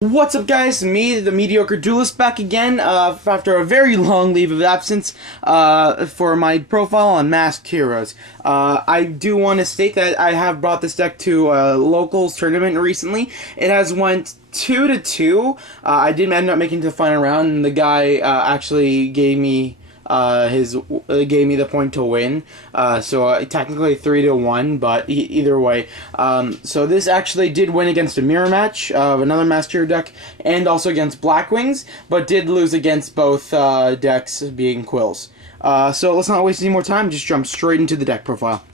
What's up, guys? Me, the Mediocre Duelist, back again after a very long leave of absence for my profile on Masked Heroes. I do want to state that I have brought this deck to a locals tournament recently. It has went 2-2. I did end up making it to the final round, and the guy actually gave me the point to win. So technically 3-1, but either way. So this actually did win against a mirror match of another Masked Hero deck, and also against Blackwings, but did lose against both decks being Quills. So let's not waste any more time. Just jump straight into the deck profile.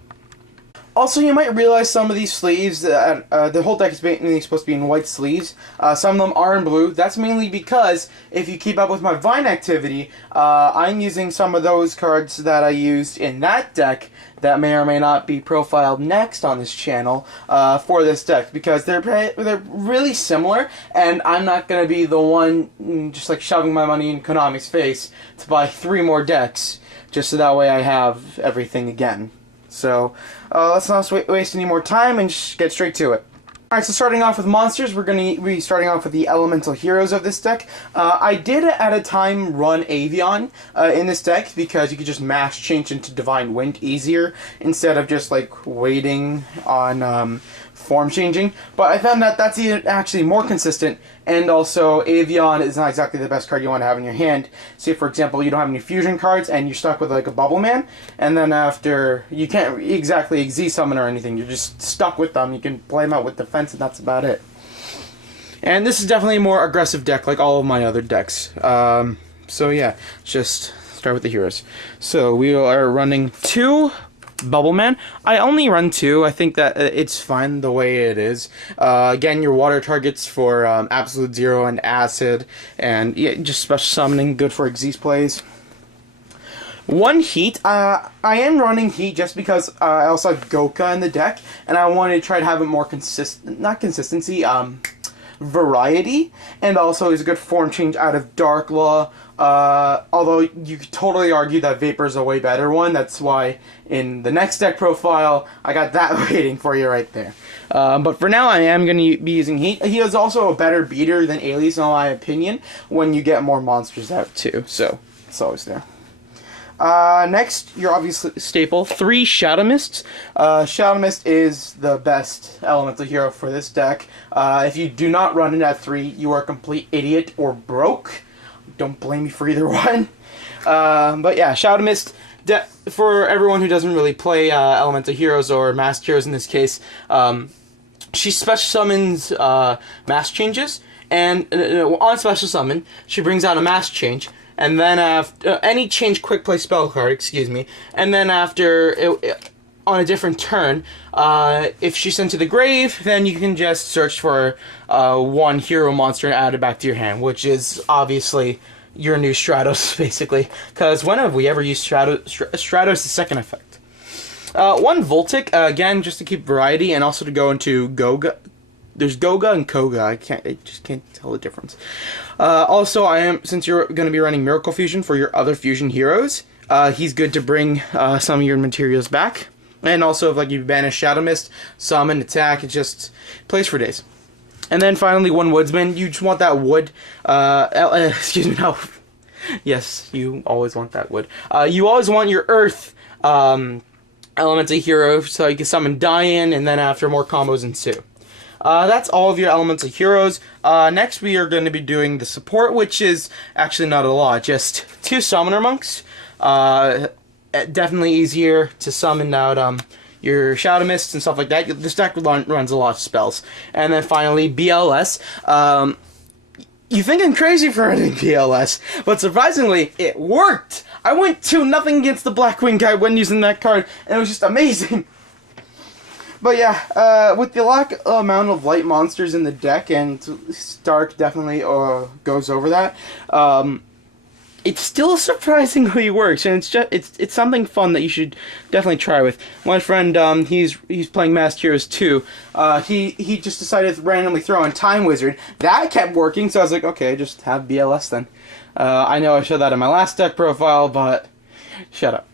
Also, you might realize some of these sleeves, the whole deck is mainly supposed to be in white sleeves. Some of them are in blue. That's mainly because, if you keep up with my Vine activity, I'm using some of those cards that I used in that deck that may or may not be profiled next on this channel for this deck, because they're really similar, and I'm not going to be the one just like shoving my money in Konami's face to buy 3 more decks, just so that way I have everything again. So, let's not waste any more time and just get straight to it. Alright, so starting off with monsters, we're going to be starting off with the elemental heroes of this deck. I did at a time run Avion in this deck, because you could just mass change into Divine Wind easier, instead of just like waiting on form changing. But I found that that's actually more consistent, and also Avion is not exactly the best card you want to have in your hand. Say, for example, you don't have any fusion cards and you're stuck with like a Bubble Man, and then after, you can't exactly Xyz summon or anything, you're just stuck with them. You can play them out with defense, and that's about it. And this is definitely a more aggressive deck, like all of my other decks. So yeah, just start with the heroes. So we are running 2 Bubble Man. I only run 2. I think that it's fine the way it is. Again, your water targets for Absolute Zero and Acid, and yeah, just special summoning, good for Xyz plays. 1 Heat. I am running Heat just because I also have Goka in the deck, and I wanted to try to have it more variety, and also is a good form change out of Dark Law. Although you could totally argue that Vapor's a way better one. That's why in the next deck profile, I got that waiting for you right there. But for now, I am going to be using Heat. He is also a better beater than atleast, in my opinion, when you get more monsters out too. So, it's always there. Next, your obvious staple, 3 Shadow Mists. Shadow Mist is the best elemental hero for this deck. If you do not run it at 3, you are a complete idiot or broke. Don't blame me for either one. But yeah, Shadow Mist, for everyone who doesn't really play elemental heroes or masked heroes in this case, she special summons mass changes, and on special summon, she brings out a mass change. And then after any change quick play spell card, excuse me, and then after on a different turn, if she's sent to the grave, then you can just search for 1 hero monster and add it back to your hand, which is obviously your new Stratos, basically. Because when have we ever used Stratos' second effect? 1 Voltic, again, just to keep variety, and also to go into Goga. There's Goga and Koga. I just can't tell the difference. Also, since you're going to be running Miracle Fusion for your other fusion heroes, he's good to bring some of your materials back. And also, if like you banish Shadow Mist, summon, attack, it just plays for days. And then finally, 1 Woodsman. You just want that wood. Excuse me, no. Yes, you always want that wood. You always want your Earth elemental hero, so you can summon Diane, and then after, more combos ensue. That's all of your elemental heroes. Next, we are going to be doing the support, which is actually not a lot, just 2 Summoner Monks. Definitely easier to summon out your Shadow Mists and stuff like that. This deck runs a lot of spells. And then finally, BLS. You think I'm crazy for running BLS, but surprisingly, it worked! I went 2-0 against the Blackwing guy when using that card, and it was just amazing! But yeah, with the lack amount of light monsters in the deck, and Stark definitely goes over that, it still surprisingly works, and it's something fun that you should definitely try with. My friend, he's playing Masked Heroes too. He just decided to randomly throw in Time Wizard. That kept working, so I was like, okay, just have BLS then. I know I showed that in my last deck profile, but shut up.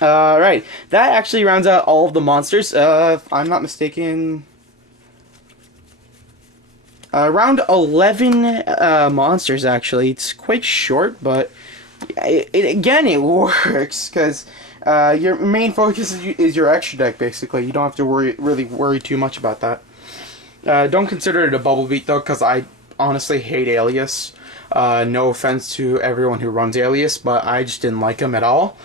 Right, that actually rounds out all of the monsters. If I'm not mistaken, Around 11 monsters, actually. It's quite short, but again, it works, because your main focus is your extra deck, basically. You don't have to really worry too much about that. Don't consider it a bubble beat, though, because I honestly hate Alias. No offense to everyone who runs Alias, but I just didn't like him at all.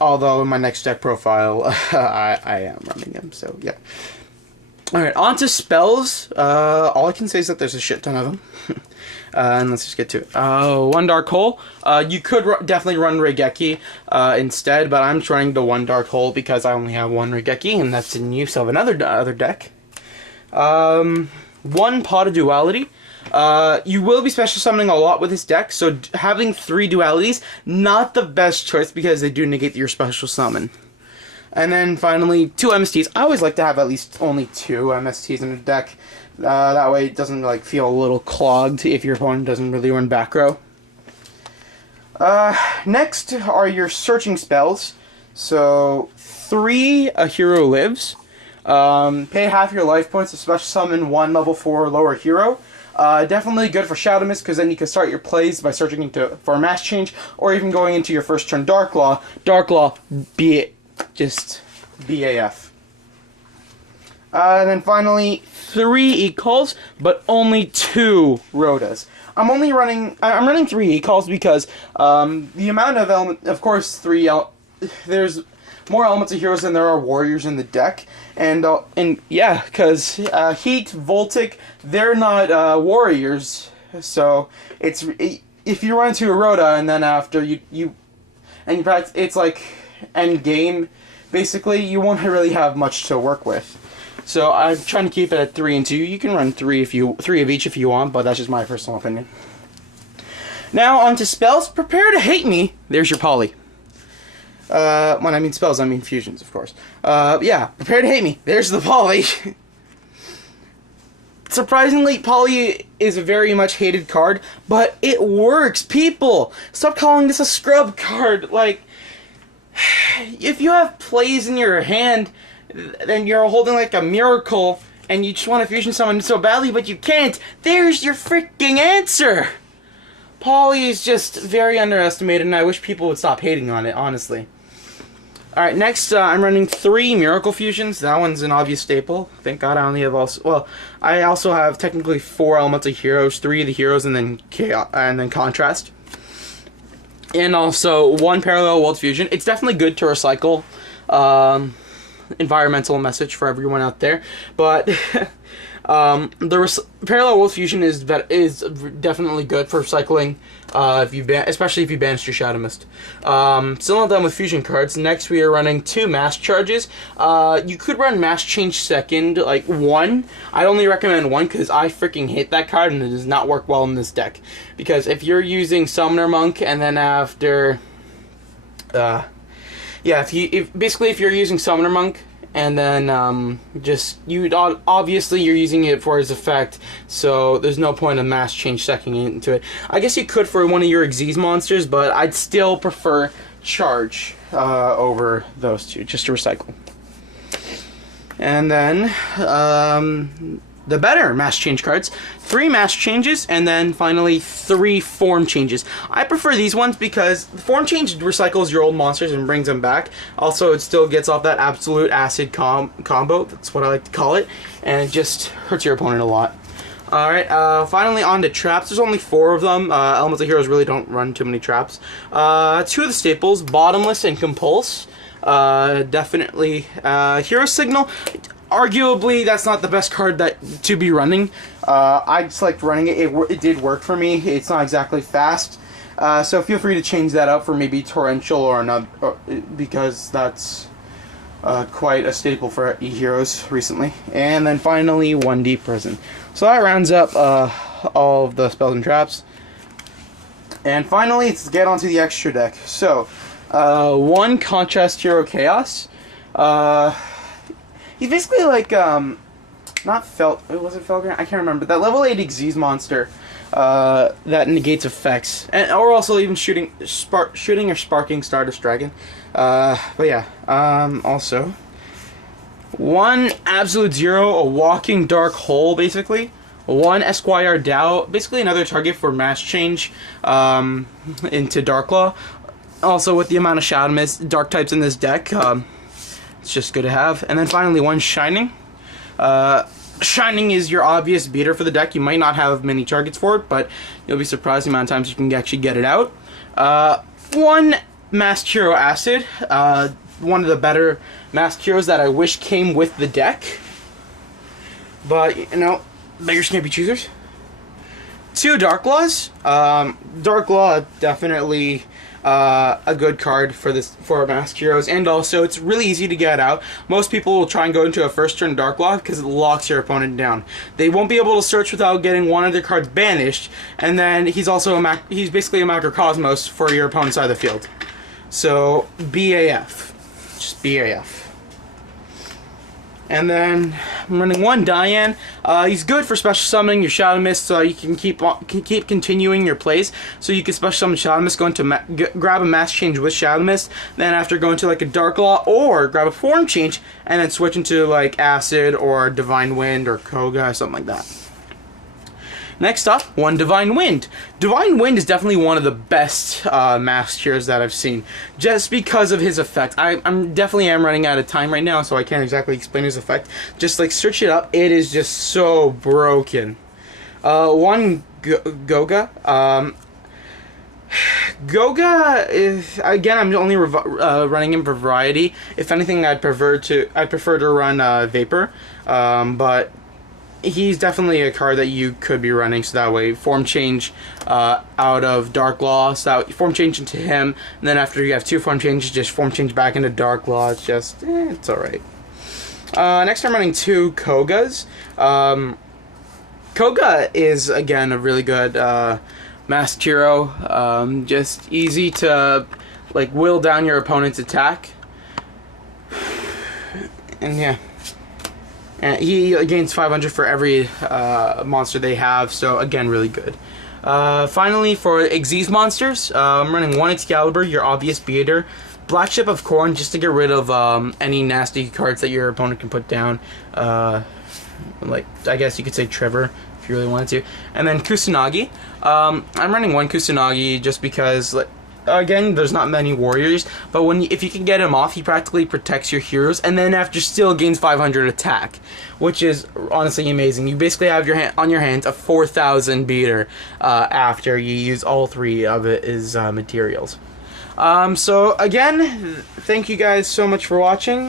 Although in my next deck profile, I am running him, so yeah. Alright, on to spells. All I can say is that there's a shit ton of them. And let's just get to it. One Dark Hole. You could definitely run Regeki instead, but I'm trying the One Dark Hole because I only have one Regeki, and that's in use of another deck. One Pot of Duality. You will be special summoning a lot with this deck, so having 3 dualities, not the best choice because they do negate your special summon. And then finally, 2 MSTs. I always like to have at least only 2 MSTs in a deck. That way it doesn't like feel a little clogged if your opponent doesn't really run back row. Next are your searching spells. So 3 A Hero Lives. Pay half your life points to special summon 1 level 4 or lower hero. Definitely good for Shadow Mist, because then you can start your plays by searching for a mass change, or even going into your first turn Dark Law. Dark Law, just BAF. And then finally, 3 E-Calls, but only 2 Rhodas. I'm running 3 E-Calls because the amount of of course, there's more elements of heroes than there are warriors in the deck, and yeah, because Heat, Voltic, they're not warriors, so if you run into a Rhoda and then after you practice, it's like end game, basically. You won't really have much to work with. So I'm trying to keep it at 3 and 2. You can run 3 of each if you want, but that's just my personal opinion. Now on to spells. Prepare to hate me. There's your poly. When I mean spells, I mean fusions, of course. Yeah, prepare to hate me. There's the poly. Surprisingly, poly is a very much hated card, but it works. People, stop calling this a scrub card. Like, if you have plays in your hand, then you're holding like a miracle, and you just want to fusion someone so badly, but you can't. There's your freaking answer. Poly is just very underestimated, and I wish people would stop hating on it, honestly. Alright, next, I'm running 3 Miracle Fusions. That one's an obvious staple. Thank God I only have I also have technically 4 Elemental Heroes, 3 of the heroes, and then Chaos, and then Contrast. And also 1 Parallel World Fusion. It's definitely good to recycle. Environmental message for everyone out there, but Parallel World Fusion is definitely good for cycling, especially if you banish your Shadow Mist. Still not done with fusion cards. Next we are running 2 Mass Charges. You could run Mass Change second, like 1. I'd only recommend 1 because I freaking hate that card and it does not work well in this deck. Because if you're using Summoner Monk and then after, yeah, if you're using Summoner Monk and then obviously you're using it for his effect, so there's no point of Mass Change seconding into it. I guess you could for one of your Xyz monsters, but I'd still prefer Charge over those 2, just to recycle. And then the better Mass Change cards. 3 Mass Changes, and then finally 3 Form Changes. I prefer these ones because the Form Change recycles your old monsters and brings them back. Also, it still gets off that absolute acid combo, that's what I like to call it, and it just hurts your opponent a lot. Alright, finally on to traps. There's only 4 of them. Elemental Heroes really don't run too many traps. 2 of the staples, Bottomless and Compulse. Definitely Hero Signal. Arguably, that's not the best card to be running. I just liked running it. It did work for me. It's not exactly fast. So feel free to change that up for maybe Torrential or another, because that's quite a staple for E-Heroes recently. And then finally, 1 Deep Prison. So that rounds up all of the spells and traps. And finally, let's get onto the extra deck. So, 1 Contrast Hero Chaos. He's basically like, not was it Felgrant? I can't remember. That level 8 Xyz monster that negates effects. Or also even shooting or sparking Stardust Dragon. But yeah, also 1 Absolute Zero, a walking dark hole, basically. 1 Esquire Dow, basically another target for mass change into Dark Law. Also, with the amount of Shadow Mist Dark types in this deck, it's just good to have. And then finally 1 Shining. Shining is your obvious beater for the deck. You might not have many targets for it, but you'll be surprised the amount of times you can actually get it out. 1 Masked Hero Acid. One of the better Masked Heroes that I wish came with the deck. But, you know, beggars can't be choosers. 2 Dark Laws. Dark Law, definitely a good card for Masked Heroes, and also it's really easy to get out. Most people will try and go into a first turn Dark Law because it locks your opponent down. They won't be able to search without getting one of their cards banished, and then he's also he's basically a Macrocosmos for your opponent's side of the field. So BAF, just BAF. And then I'm running 1 Diane. He's good for special summoning your Shadow Mist, so you can keep continuing your plays. So you can special summon Shadow Mist, go into grab a Mass Change with Shadow Mist, then after go into like a Dark Law, or grab a Form Change and then switch into like Acid or Divine Wind or Koga or something like that. Next up, 1 Divine Wind. Divine Wind is definitely one of the best Masked Heroes that I've seen, just because of his effect. I'm definitely running out of time right now, so I can't exactly explain his effect. Just like search it up, it is just so broken. 1 Goga. Goga is, again, I'm only running him for variety. If anything, I'd prefer to run Vapor, but he's definitely a card that you could be running, so that way form change out of Dark Law, so that form change into him, and then after you have 2 form changes, just form change back into Dark Law. It's just, it's alright. Next I'm running 2 Kogas. Koga is, again, a really good Masked Hero. Just easy to like will down your opponent's attack. And yeah. And he gains 500 for every monster they have, so again, really good. Finally, for Xyz monsters, I'm running 1 Excalibur, your obvious beater. Black Ship of Corn, just to get rid of any nasty cards that your opponent can put down. Like, I guess you could say Trevor, if you really wanted to. And then Kusanagi. I'm running 1 Kusanagi just because, like, again, there's not many warriors, but if you can get him off, he practically protects your heroes, and then after still gains 500 attack, which is honestly amazing. You basically have on your hands a 4,000 beater after you use all 3 of his materials. So again, thank you guys so much for watching.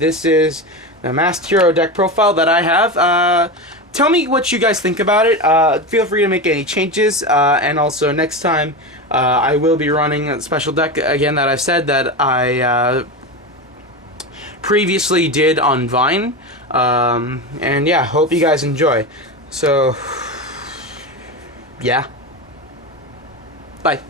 This is the Masked Hero deck profile that I have. Tell me what you guys think about it. Feel free to make any changes, and also next time I will be running a special deck again that I've said that I previously did on Vine. And yeah, hope you guys enjoy. So yeah, bye.